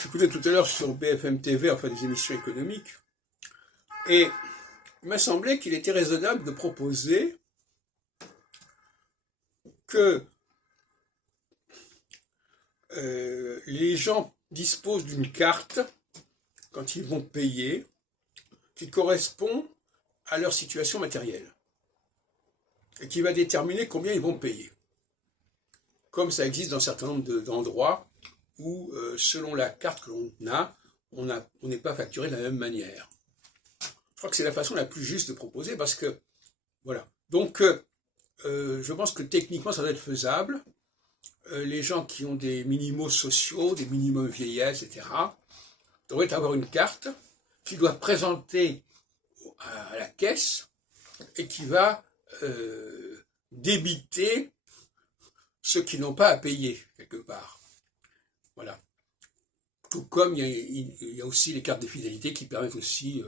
J'écoutais tout à l'heure sur BFM TV, enfin des émissions économiques, et il m'a semblé qu'il était raisonnable de proposer que les gens disposent d'une carte quand ils vont payer qui correspond à leur situation matérielle et qui va déterminer combien ils vont payer. Comme ça existe dans un certain nombre d'endroits où, selon la carte que l'on a, on n'est pas facturé de la même manière. Je crois que c'est la façon la plus juste de proposer parce que, voilà. Donc, je pense que techniquement, ça doit être faisable. Les gens qui ont des minimums sociaux, des minimums vieillesse, etc., devraient avoir une carte qu'ils doivent présenter à la caisse et qui va débiter ceux qui n'ont pas à payer, quelque part. Voilà. Tout comme il y a aussi les cartes de fidélité qui permettent aussi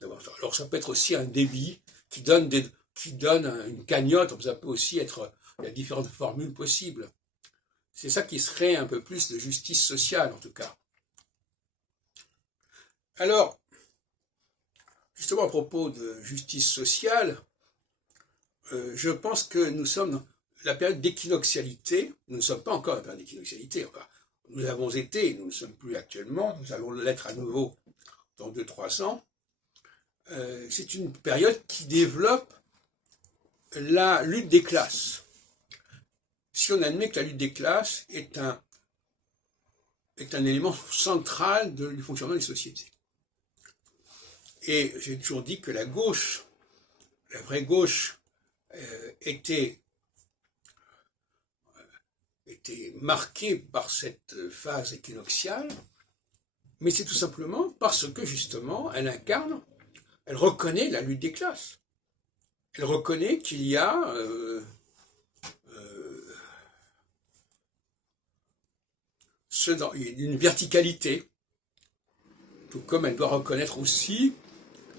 d'avoir ça. Alors ça peut être aussi un débit qui donne une cagnotte, ça peut aussi être, il y a différentes formules possibles. C'est ça qui serait un peu plus de justice sociale, en tout cas. Alors, justement à propos de justice sociale, je pense que nous sommes dans la période d'équinoxialité. Nous ne sommes pas encore dans la période d'équinoxialité. Enfin, nous avons été, nous ne sommes plus actuellement, nous allons l'être à nouveau dans 2-3 ans. C'est une période qui développe la lutte des classes. Si on admet que la lutte des classes est un élément central du fonctionnement des sociétés. Et j'ai toujours dit que la gauche, la vraie gauche, était marquée par cette phase équinoxiale, mais c'est tout simplement parce que justement elle reconnaît la lutte des classes. Elle reconnaît qu'il y a une verticalité, tout comme elle doit reconnaître aussi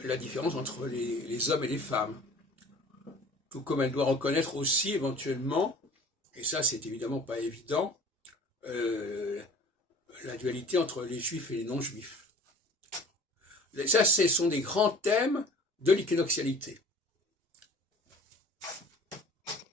la différence entre les hommes et les femmes, tout comme elle doit reconnaître aussi éventuellement, et ça c'est évidemment pas évident, la dualité entre les juifs et les non-juifs. Ça, ce sont des grands thèmes de l'équinoxialité.